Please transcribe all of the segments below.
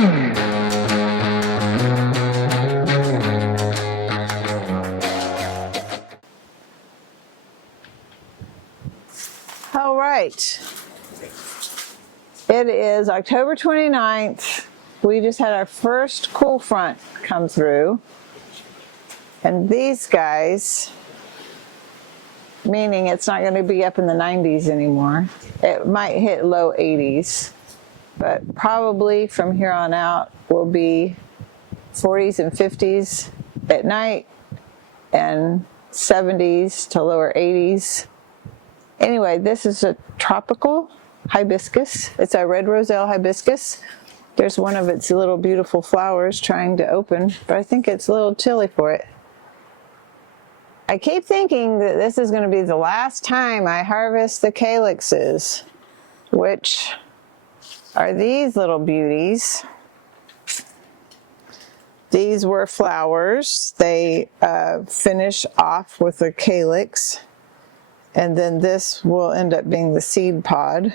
All right. It is October 29th. We just had our first cool front come through. And these guys, meaning it's not going to be up in the 90s anymore. It might hit low 80s, but probably from here on out will be 40s and 50s at night and 70s to lower 80s. Anyway, this is a tropical hibiscus. It's a red Roselle hibiscus. There's one of its little beautiful flowers trying to open, but I think it's a little chilly for it. I keep thinking that this is going to be the last time I harvest the calyxes, which are these little beauties. These were flowers. They finish off with a calyx, and then this will end up being the seed pod.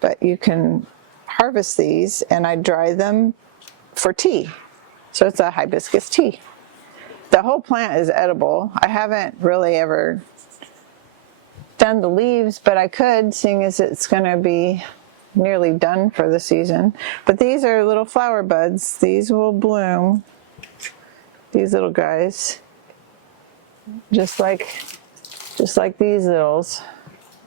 But you can harvest these, and I dry them for tea. So it's a hibiscus tea. The whole plant is edible. I haven't really ever done the leaves, but I could, seeing as it's going to be nearly done for the season. But these are little flower buds. These will bloom. These little guys, just like these littles.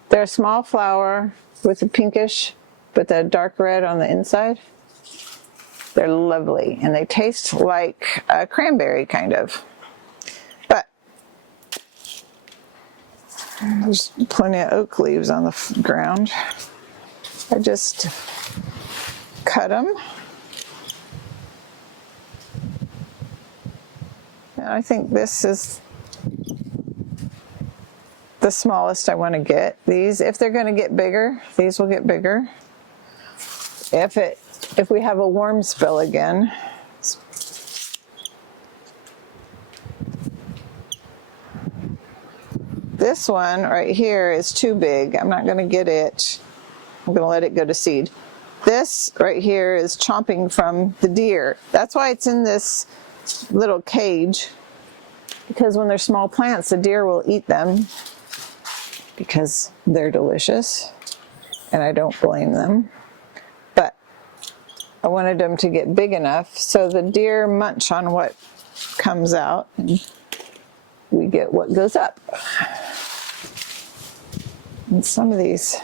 They're a small flower with a pinkish, but the dark red on the inside. They're lovely, and they taste like a cranberry, kind of. But there's plenty of oak leaves on the ground. I just cut them. And I think this is the smallest I want to get. These, if they're going to get bigger, these will get bigger. If we have a warm spell again. This one right here is too big. I'm not going to get it. I'm going to let it go to seed. This right here is chomping from the deer. That's why it's in this little cage, because when they're small plants, the deer will eat them because they're delicious, and I don't blame them. But I wanted them to get big enough so the deer munch on what comes out and we get what goes up. And some of these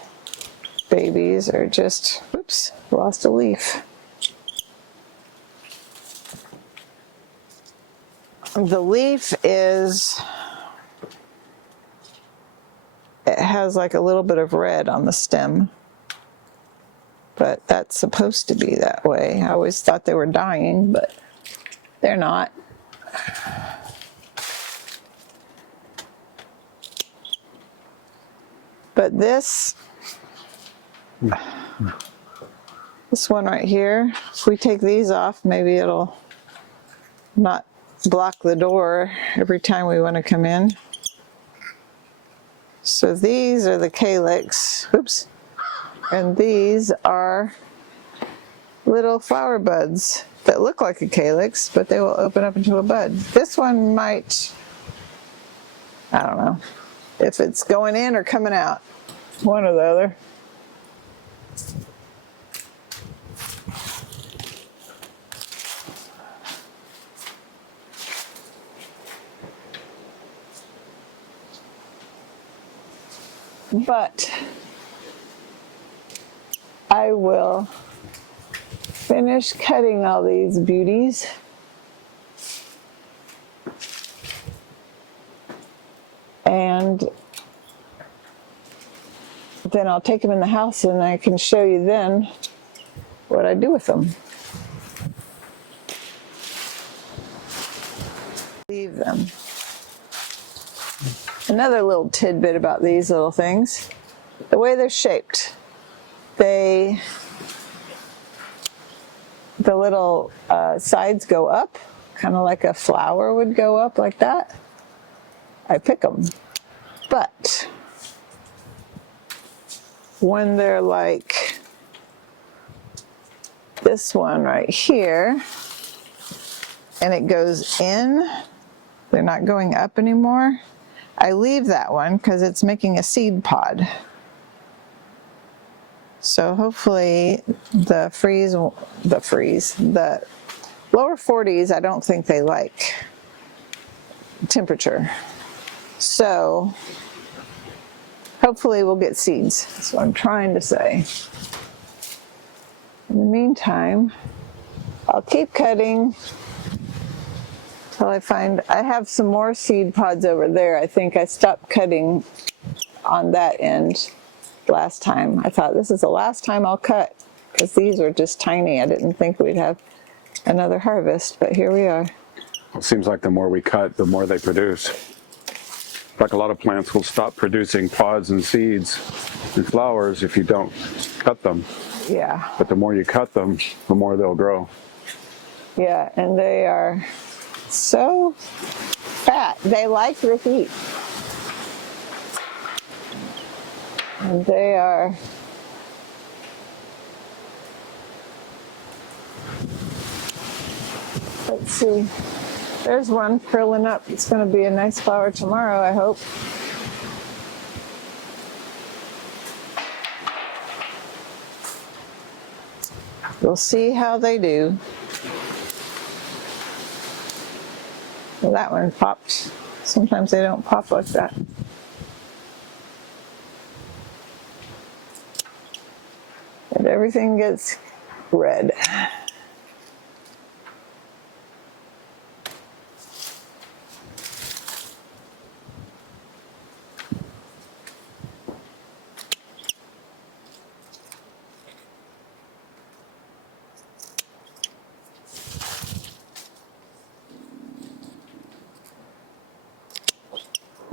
babies are just, oops, lost a leaf. The leaf is, it has like a little bit of red on the stem, but that's supposed to be that way. I always thought they were dying, but they're not. But this one right here, if we take these off, maybe it'll not block the door every time we want to come in. So these are the calyx, oops, and these are little flower buds that look like a calyx, but they will open up into a bud. This one might, I don't know if it's going in or coming out, one or the other. But I will finish cutting all these beauties. And then I'll take them in the house and I can show you then what I do with them. Leave them. Another little tidbit about these little things, the way they're shaped. The little sides go up, kind of like a flower would go up like that. I pick them. But when they're like this one right here, and it goes in. They're not going up anymore. I leave that one because it's making a seed pod. So hopefully the lower 40s, I don't think they like temperature. So hopefully we'll get seeds. That's what I'm trying to say. In the meantime, I'll keep cutting till I have some more seed pods over there. I think I stopped cutting on that end last time. I thought this is the last time I'll cut because these are just tiny. I didn't think we'd have another harvest, but here we are. It seems like the more we cut, the more they produce. Like a lot of plants will stop producing pods and seeds and flowers if you don't cut them. Yeah. But the more you cut them, the more they'll grow. Yeah, and they are so fat. They like the heat. And they are let's see. There's one curling up. It's going to be a nice flower tomorrow, I hope. We'll see how they do. Well, that one popped. Sometimes they don't pop like that. And everything gets red.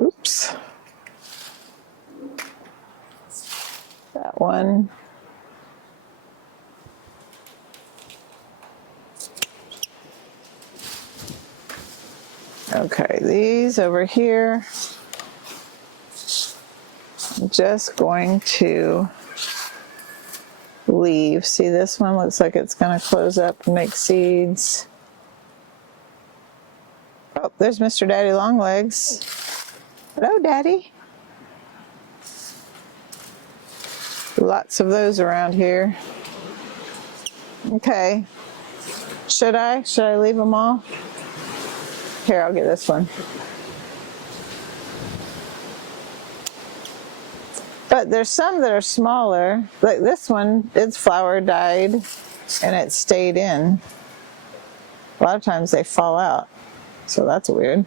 Oops. That one. Okay, these over here, I'm just going to leave. See, this one looks like it's going to close up and make seeds. Oh, there's Mr. Daddy Longlegs. Hello, Daddy. Lots of those around here. Okay. Should I leave them all? Here, I'll get this one. But there's some that are smaller. Like this one, its flower died and it stayed in. A lot of times they fall out. So that's weird.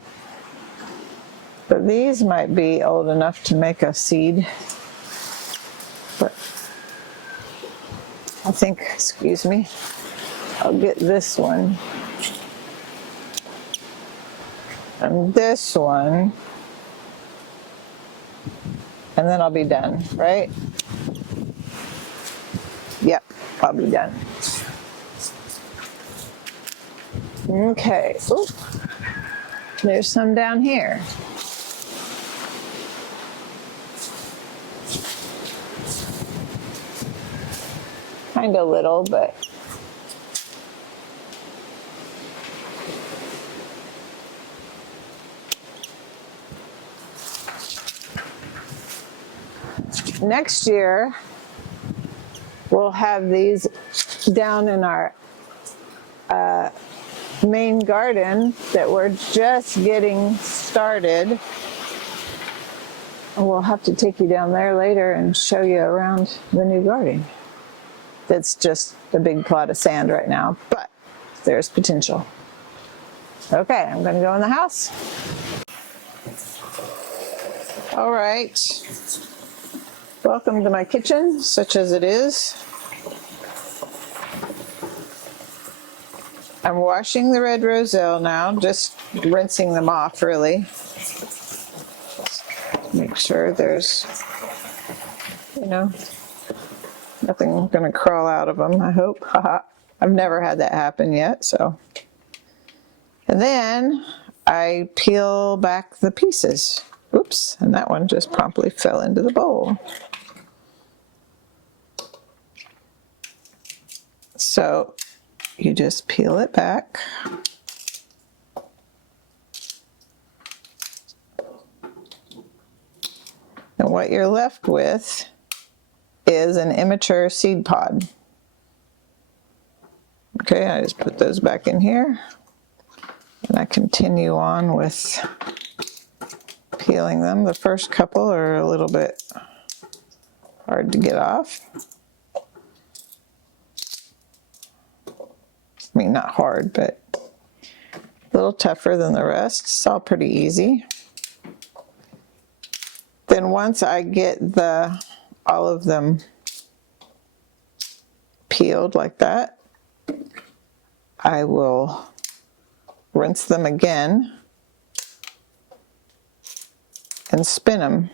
But these might be old enough to make a seed. But I think, excuse me, I'll get this one. And this one. And then I'll be done, right? Yep, I'll be done. Okay. Ooh. There's some down here. Kind of little, but next year we'll have these down in our main garden that we're just getting started. We'll have to take you down there later and show you around the new garden. It's just a big plot of sand right now, but there's potential. Okay, I'm going to go in the house. All right. Welcome to my kitchen, such as it is. I'm washing the red roselle now, just rinsing them off, really. Make sure there's, nothing going to crawl out of them, I hope. I've never had that happen yet, so. And then I peel back the pieces. Oops, and that one just promptly fell into the bowl. So you just peel it back. And what you're left with is an immature seed pod. Okay, I just put those back in here. And I continue on with peeling them. The first couple are a little bit hard to get off. I mean, not hard, but a little tougher than the rest. It's all pretty easy. Then once I get all of them peeled like that, I will rinse them again and spin them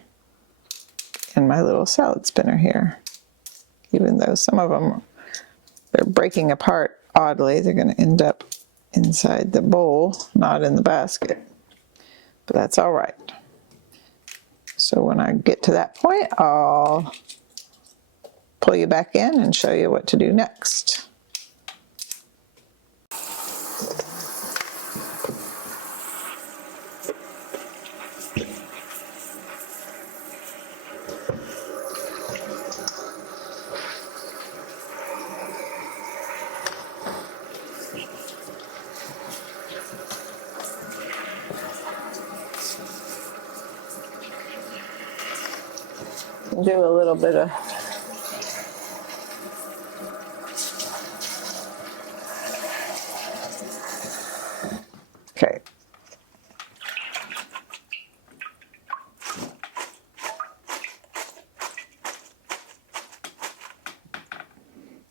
in my little salad spinner here. Even though some of them, they're breaking apart oddly, they're going to end up inside the bowl, not in the basket. But that's all right. So when I get to that point, I'll pull you back in and show you what to do next. Do a little bit of okay.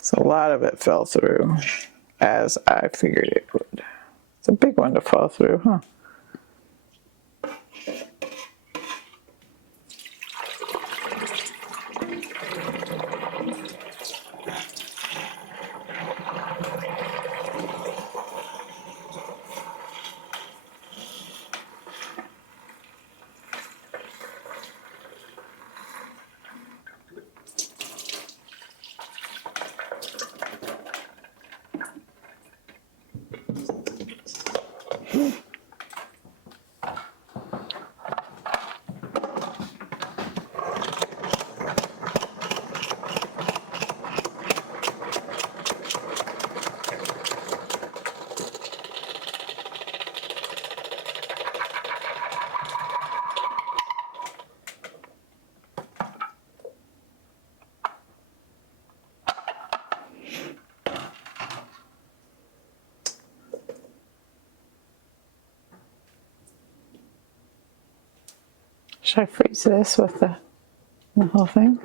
So a lot of it fell through as I figured it would. It's a big one to fall through, huh? Should I freeze this with the whole thing?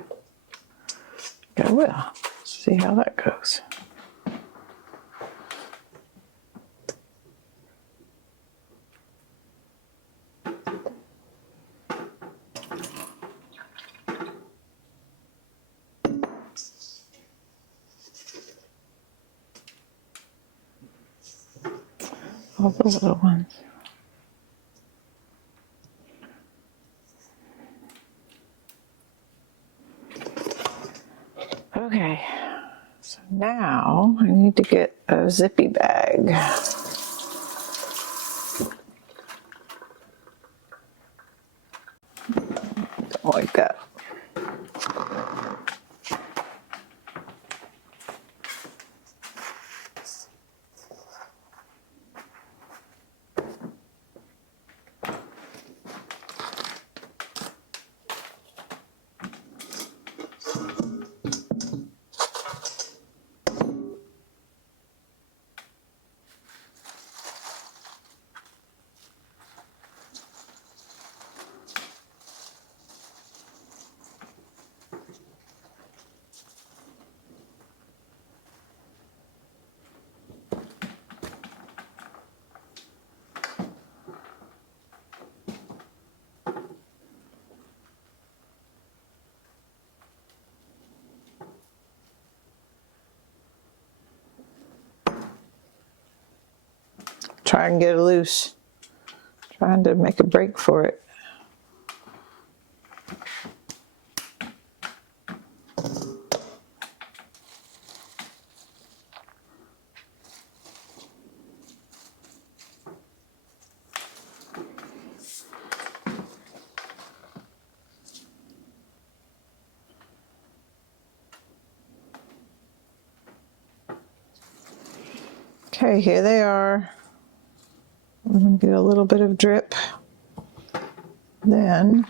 I will. See how that goes. All the little ones. Okay, so now I need to get a zippy bag. Don't like that. Try and get it loose. Trying to make a break for it. Okay, here they are. I'm going to get a little bit of drip. Then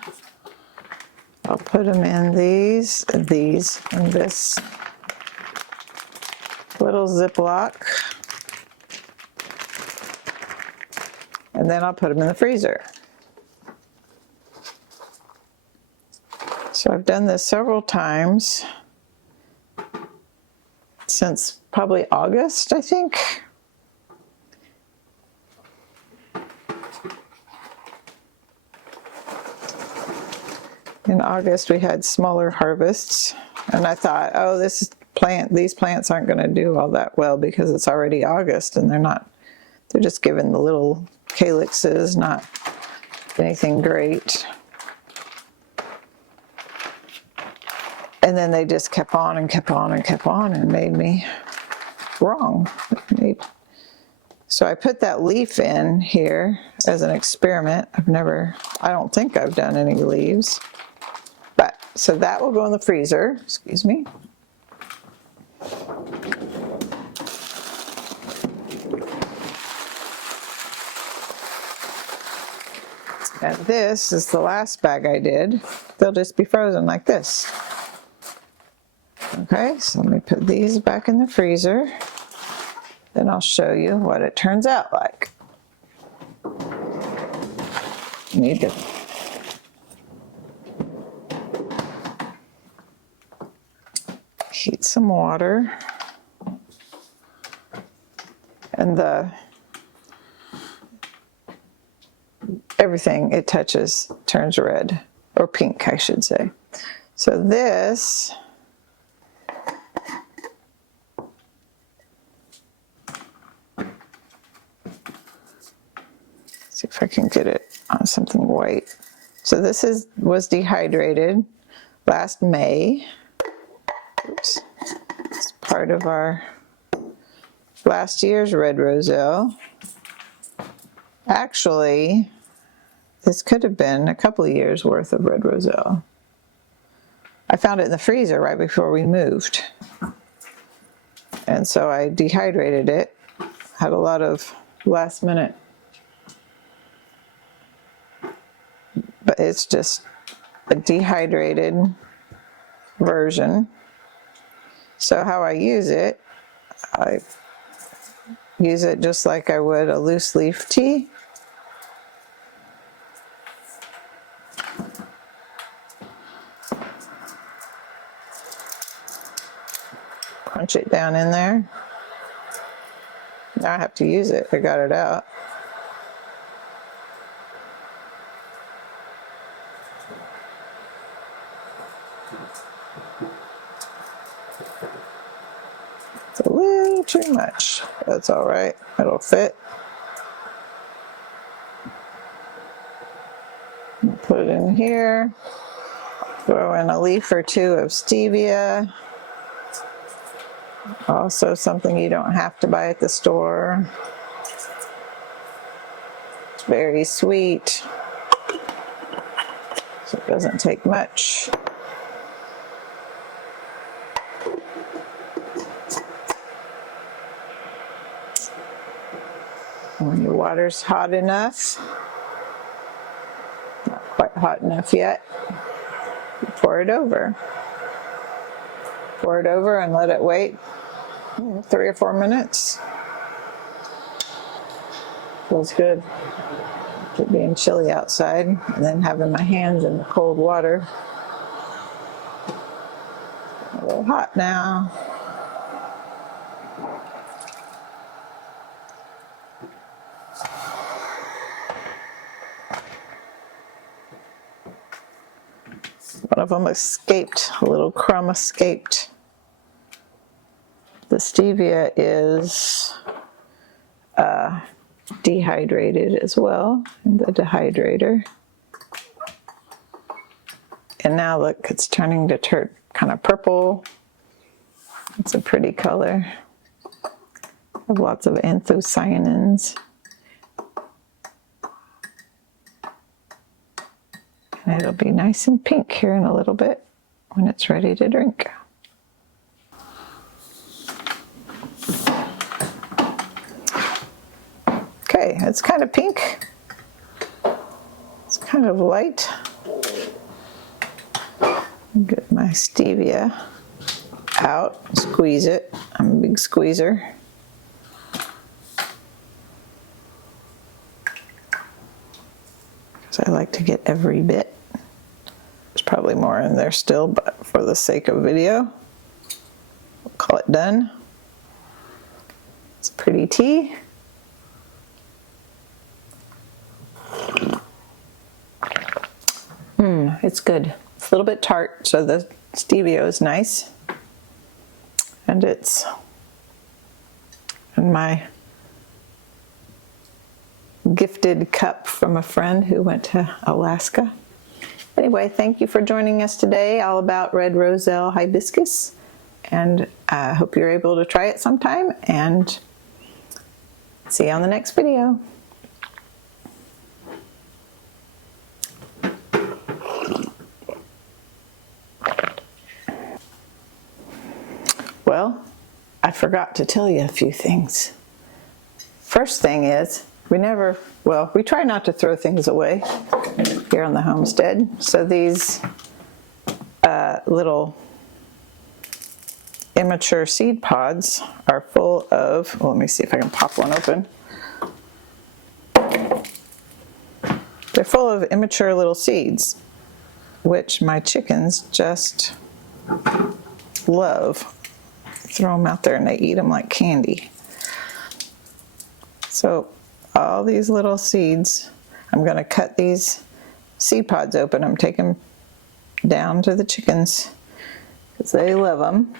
I'll put them in in this little Ziploc. And then I'll put them in the freezer. So I've done this several times since probably August, I think. In August we had smaller harvests, and I thought, oh, these plants aren't going to do all that well because it's already August and they're just giving the little calyxes, not anything great. And then they just kept on and kept on and kept on and made me wrong. So I put that leaf in here as an experiment. I don't think I've done any leaves. So that will go in the freezer, excuse me. And this is the last bag I did. They'll just be frozen like this. Okay, so let me put these back in the freezer. Then I'll show you what it turns out like. You need to heat some water, and everything it touches turns red, or pink, I should say. So this, see if I can get it on something white. So this was dehydrated last May. Oops. It's part of our last year's red Roselle. Actually, this could have been a couple of years worth of red Roselle. I found it in the freezer right before we moved. And so I dehydrated it. Had a lot of last minute. But it's just a dehydrated version. So how I use it just like I would a loose leaf tea. Punch it down in there. Now I have to use it. I got it out. It's a little too much. That's all right. It'll fit. Put it in here. Throw in a leaf or two of stevia. Also something you don't have to buy at the store. It's very sweet. So it doesn't take much. When your water's hot enough, not quite hot enough yet, you pour it over. Pour it over and let it wait 3 or 4 minutes. Feels good. It being chilly outside and then having my hands in the cold water. A little hot now. One of them escaped, a little crumb escaped. The stevia is dehydrated as well in the dehydrator. And now look, it's turning to turn kind of purple. It's a pretty color. Have lots of anthocyanins. And it'll be nice and pink here in a little bit when it's ready to drink. Okay, it's kind of pink. It's kind of light. Get my stevia out, squeeze it. I'm a big squeezer. Because I like to get every bit. There's probably more in there still, but for the sake of video, we'll call it done. It's a pretty tea. It's good. It's a little bit tart, so the stevia is nice. And it's in my gifted cup from a friend who went to Alaska. Anyway, thank you for joining us today, all about red Roselle hibiscus. And I hope you're able to try it sometime, and see you on the next video. Well, I forgot to tell you a few things. First thing is, we try not to throw things away here on the homestead. So these little immature seed pods are full of, well, let me see if I can pop one open. They're full of immature little seeds, which my chickens just love. Throw them out there and they eat them like candy. So all these little seeds, I'm going to cut these seed pods open. I'm taking them down to the chickens because they love them.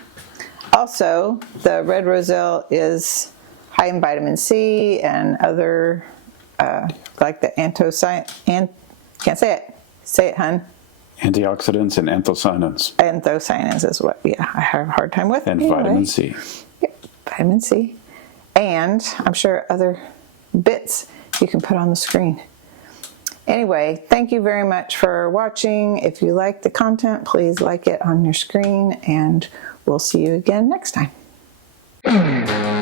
Also, the red Roselle is high in vitamin C and other, like the can't say it. Say it, hun. Antioxidants and anthocyanins. Anthocyanins is what, yeah, I have a hard time with. And anyway. vitamin C. Yep, vitamin C. And I'm sure other bits you can put on the screen. Anyway, thank you very much for watching. If you like the content, please like it on your screen, and we'll see you again next time.